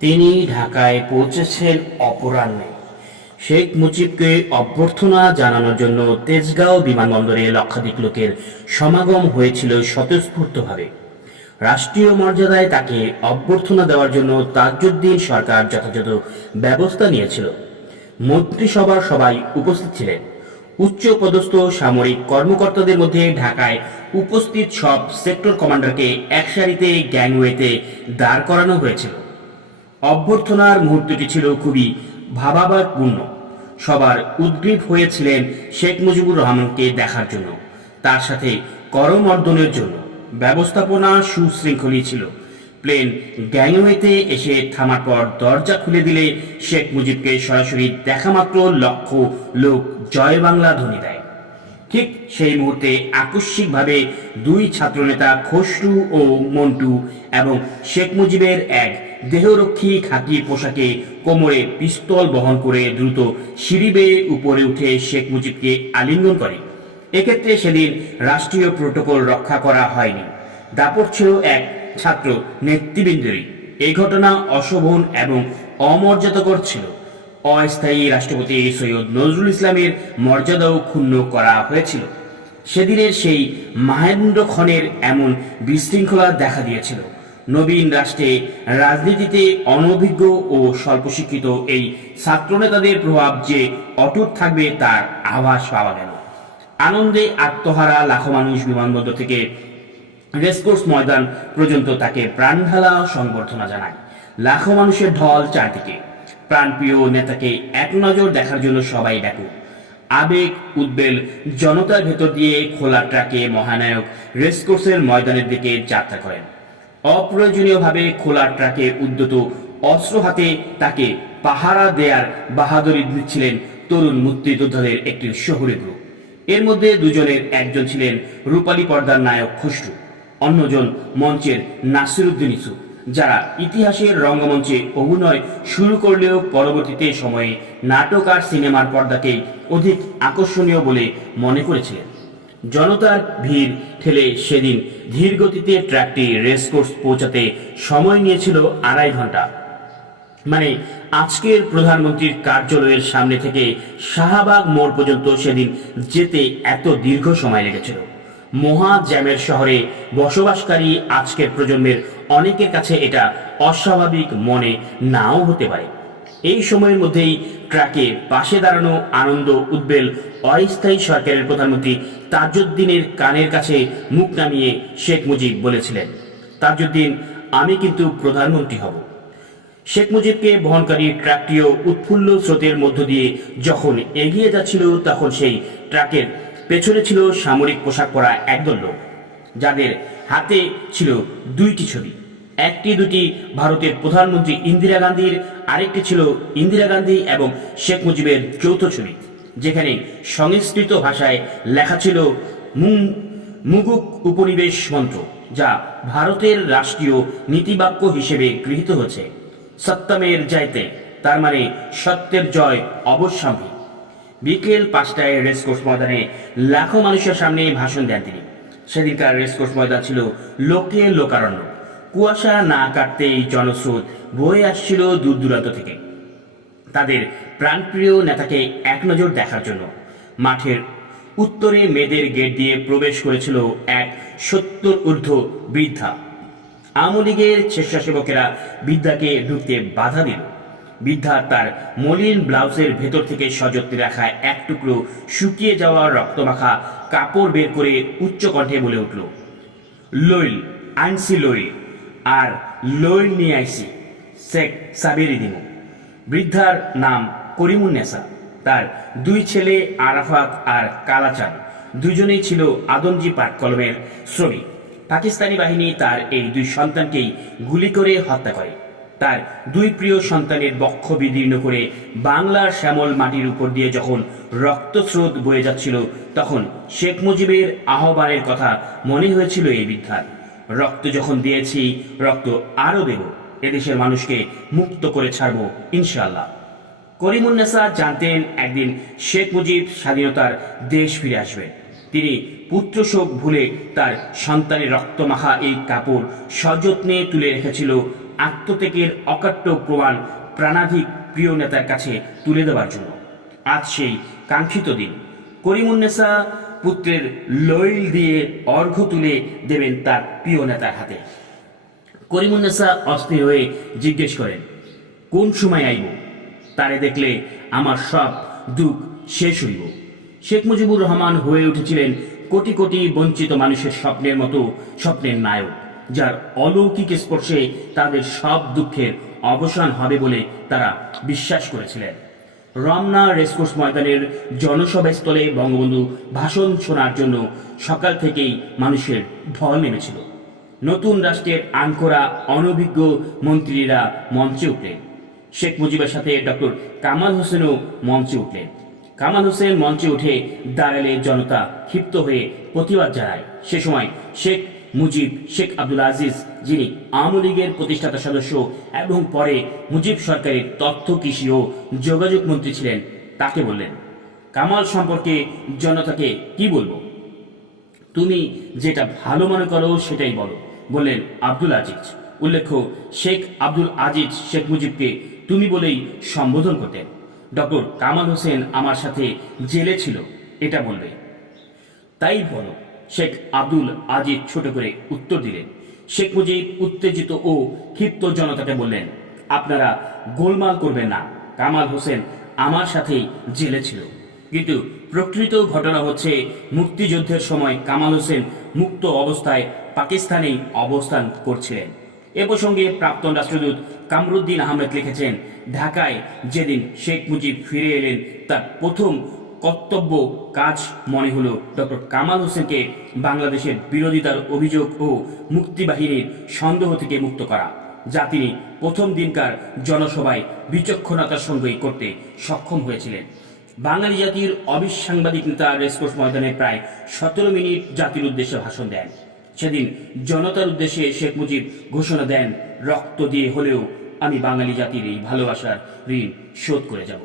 তিনি ঢাকায় পৌঁছেছেন অপরাহ্নে। শেখ মুজিবকে অভ্যর্থনা জানানোর জন্য তেজগাঁও বিমানবন্দরে লক্ষাধিক লোকের সমাগম হয়েছিল স্বতঃস্ফূর্তভাবে। রাষ্ট্রীয় মর্যাদায় তাকে অভ্যর্থনা দেওয়ার জন্য তাজউদ্দিন সরকার যথাযথ ব্যবস্থা নিয়েছিল। মন্ত্রিসভার সবাই উপস্থিত ছিলেন। উচ্চ পদস্থ সামরিক কর্মকর্তাদের মধ্যে ঢাকায় উপস্থিত সব সেক্টর কমান্ডারকে একসারিতে গ্যাংওয়েতে দাঁড় করানো হয়েছিল। অভ্যর্থনার মুহূর্তটি ছিল খুবই ভাবাবেগপূর্ণ। সবার উদ্গ্রীব হয়েছিলেন শেখ মুজিবুর রহমানকে দেখার জন্য, তার সাথে করমর্দনের জন্য। ব্যবস্থাপনা সুশৃঙ্খলই ছিল। প্লেন গ্যাংওয়েতে এসে থামার পর দরজা খুলে দিলে শেখ মুজিবকে সরাসরি দেখামাত্র লক্ষ লোক জয় বাংলা ধ্বনি দেয়। ঠিক সেই মুহূর্তে আকস্মিকভাবে দুই ছাত্রনেতা খসরু ও মন্টু এবং শেখ মুজিবের এক দেহরক্ষী খাকি পোশাকে কোমরে পিস্তল বহন করে দ্রুত সিঁড়ি বেয়ে উপরে উঠে শেখ মুজিবকে আলিঙ্গন করে। এক্ষেত্রে সেদিন রাষ্ট্রীয় প্রোটোকল রক্ষা করা হয়নি। দাপট ছিল এক ছাত্র নেতৃবৃন্দেরই। এই ঘটনা অশোভন এবং অমর্যাদাকর ছিল। অস্থায়ী রাষ্ট্রপতি সৈয়দ নজরুল ইসলামের মর্যাদাও ক্ষুণ্ণ করা হয়েছিল। সেদিনের সেই মাহেন্দ্র খনের এমন বিশৃঙ্খলা দেখা দিয়েছিল। নবীন রাষ্ট্রে রাজনীতিতে অনভিজ্ঞ ও স্বল্প শিক্ষিত এই ছাত্রনেতাদের প্রভাব যে অটুট থাকবে তার আভাস পাওয়া গেল। আনন্দে আত্মহারা লাখো মানুষ বিমানবন্দর থেকে রেসকোর্স ময়দান পর্যন্ত তাকে প্রাণঢালা সংবর্ধনা জানায়। লাখো মানুষের ঢল চারদিকে। প্রাণপ্রিয় নেতাকে এক নজর দেখার জন্য সবাই ব্যাকুল। আবেগ উদ্বেল জনতার ভেতর দিয়ে খোলা ট্রাকে মহানায়ক রেসকোর্সের ময়দানের দিকে যাত্রা করেন। অপ্রয়োজনীয়ভাবে খোলা ট্রাকে উদ্যত অস্ত্র হাতে তাকে পাহারা দেয়ার বাহাদুরি দিচ্ছিলেন তরুণ মুক্তিযোদ্ধাদের একটি শহুরে গ্রুপ। এর মধ্যে দুজনের একজন ছিলেন রূপালী পর্দার নায়ক খসরু, অন্যজন মঞ্চের নাসিরুদ্দিন ইসু, যারা ইতিহাসের রঙ্গমঞ্চে অভিনয় শুরু করলেও পরবর্তীতে সময়ে নাটক আর সিনেমার পর্দাকেই অধিক আকর্ষণীয় বলে মনে করেছিলেন। জনতার ভিড় ঠেলে সেদিন ধীরগতিতে ট্র্যাকটি রেসকোর্স পৌঁছাতে সময় নিয়েছিল 2.5 ঘন্টা। মানে আজকের প্রধানমন্ত্রীর কার্যালয়ের সামনে থেকে শাহবাগ মোড় পর্যন্ত সেদিন যেতে এত দীর্ঘ সময় লেগেছিল। মহা জ্যামের শহরে বসবাসকারী আজকের প্রজন্মের অনেকের কাছে এটা অস্বাভাবিক মনে নাও হতে পারে। এই সময়ের মধ্যেই ট্রাকে পাশে দাঁড়ানো আনন্দ উদ্বেল অস্থায়ী সরকারের প্রধানমন্ত্রী তাজউদ্দিনের কানের কাছে মুখ নামিয়ে শেখ মুজিব বলেছিলেন, তাজউদ্দিন, আমি কিন্তু প্রধানমন্ত্রী হব। শেখ মুজিবকে বহনকারী ট্রাকটিও উৎফুল্ল স্রোতের মধ্য দিয়ে যখন এগিয়ে যাচ্ছিল, তখন সেই ট্রাকের পেছনে ছিল সামরিক পোশাক পরা একদল লোক, যাদের হাতে ছিল দুইটি ছবি। একটি দুটি ভারতের প্রধানমন্ত্রী ইন্দিরা গান্ধীর, আরেকটি ছিল ইন্দিরা গান্ধী এবং শেখ মুজিবের যৌথ ছবি, যেখানে সংস্কৃত ভাষায় লেখা ছিল মুগুক উপনিবেশ মন্ত্র, যা ভারতের রাষ্ট্রীয় নীতিবাক্য হিসেবে গৃহীত হয়েছে। সত্যমের জয়তে, তার মানে সত্যের জয় অবশ্যম্ভাবী। বিকেল 5টায় রেসকোর্স ময়দানে লাখো মানুষের সামনে ভাষণ দেন তিনি। সেদিনকার রেসকোর্স ময়দান ছিল লোকে লোকারণ্য। কুয়াশা না কাটতেই জনস্রোত বয়ে আসছিল দূর দূরান্ত থেকে তাদের প্রাণপ্রিয় নেতাকে এক নজর দেখার জন্য। মাঠের উত্তরে মেয়েদের গেট দিয়ে প্রবেশ করেছিল এক 70 ঊর্ধ্ব বৃদ্ধা। আওয়ামী লীগের স্বেচ্ছাসেবকেরা বৃদ্ধাকে ঢুকতে বাধা দিল। বৃদ্ধা তার মলিন ব্লাউজের ভেতর থেকে সযত্নে রাখা এক টুকরো শুকিয়ে যাওয়া রক্তমাখা কাপড় বের করে উচ্চ কণ্ঠে বলে উঠল, লইল আনছি লইল, আর লইল নিয়ে আইসি, শেখ সাবেরি দিমু। বৃদ্ধার নাম করিমুন্নেসা। তার দুই ছেলে আরাফাত আর কালাচাঁদ, দুজনেই ছিল আদমজি পাটকলমের শ্রমিক। পাকিস্তানি বাহিনী তার এই দুই সন্তানকেই গুলি করে হত্যা করে। তার দুই প্রিয় সন্তানের বক্ষ বিদীর্ণ করে বাংলার শ্যামল মাটির উপর দিয়ে যখন রক্তস্রোত বয়ে যাচ্ছিল, তখন শেখ মুজিবের আহ্বানের কথা মনে হয়েছিল এই বৃদ্ধার। রক্ত যখন দিয়েছি, রক্ত আরও দেব, এদেশের মানুষকে মুক্ত করে ছাড়বো ইনশাআল্লাহ। করিমুন্নেসা জানতেন একদিন শেখ মুজিব স্বাধীনতার দেশ ফিরে আসবে। তিনি পুত্র শোক ভুলে তার সন্তানের রক্তমাখা এই কাপড় সযত্নে তুলে রেখেছিল আত্মত্যাগের অকাট্য প্রমাণ প্রাণাধিক প্রিয় নেতার কাছে তুলে দেওয়ার জন্য। আজ সেই কাঙ্ক্ষিত দিন। করিমুন্নেসা পুত্রের লইল দিয়ে অর্ঘ্য তুলে দেবেন তার প্রিয় নেতার হাতে। করিমুন্নেসা অস্থির হয়ে জিজ্ঞেস করেন, কোন সময় আইব? তারে দেখলে আমার সব দুঃখ শেষ হইব। শেখ মুজিবুর রহমান হয়ে উঠেছিলেন কোটি কোটি বঞ্চিত মানুষের স্বপ্নের মতো স্বপ্নের নায়ক, যার অলৌকিক স্পর্শে তাদের সব দুঃখের অবসান হবে বলে তারা বিশ্বাস করেছিলেন। রমনা রেসকোর্স ময়দানের জনসভাস্থলে বঙ্গবন্ধু ভাষণ শোনার জন্য সকাল থেকেই মানুষের ঢল নেমেছিল। নতুন রাষ্ট্রের আনকোরা অনভিজ্ঞ মন্ত্রীরা মঞ্চে উঠলেন। শেখ মুজিবের সাথে ডক্টর কামাল হোসেনও মঞ্চে উঠলেন। কামাল হোসেন মঞ্চে উঠে দাঁড়ালে জনতা ক্ষিপ্ত হয়ে প্রতিবাদ জানায়। সে সময় শেখ মুজিব শেখ আব্দুল আজিজ, যিনি আওয়ামী লীগের প্রতিষ্ঠাতা সদস্য এবং পরে মুজিব সরকারের তথ্য, কৃষি ও যোগাযোগ মন্ত্রী ছিলেন, তাকে বললেন, কামাল সম্পর্কে জনতাকে কি বলবো? তুমি যেটা ভালো মনে করো সেটাই বলো, বললেন আব্দুল আজিজ। উল্লেখ্য, শেখ আব্দুল আজিজ শেখ মুজিবকে তুমি বলেই সম্বোধন করতেন। ডক্টর কামাল হোসেন আমার সাথে জেলে ছিল, এটা বলবে? তাই বলো, শেখ আব্দুল আজিজ ছোট করে উত্তর দিলেন। শেখ মুজিব উত্তেজিত ও ক্ষিপ্ত জনতাকে বললেন, আপনারা গোলমাল করবেন না, কামাল হোসেন আমার সাথেই জেলে ছিল। কিন্তু প্রকৃত ঘটনা হচ্ছে, মুক্তিযুদ্ধের সময় কামাল হোসেন মুক্ত অবস্থায় পাকিস্তানেই অবস্থান করছিলেন। এ প্রসঙ্গে প্রাক্তন রাষ্ট্রদূত কামরুদ্দিন আহমেদ লিখেছেন, ঢাকায় যেদিন শেখ মুজিব ফিরে এলেন, তার প্রথম কর্তব্য কাজ মনে হলো ডক্টর কামাল হোসেনকে বাংলাদেশের বিরোধিতার অভিযোগ ও মুক্তিবাহিনীর সন্দেহ থেকে মুক্ত করা, যা তিনি প্রথম দিনকার জনসভায় বিচক্ষণতার সঙ্গেই করতে সক্ষম হয়েছিলেন। বাঙালি জাতির অবিসাংবাদিক নেতা রেসকোর্স ময়দানে প্রায় 17 মিনিট জাতির উদ্দেশ্যে ভাষণ দেন। সেদিন জনতার উদ্দেশ্যে শেখ মুজিব ঘোষণা দেন, রক্ত দিয়ে হলেও আমি বাঙালি জাতির এই ভালোবাসার ঋণ শোধ করে যাব।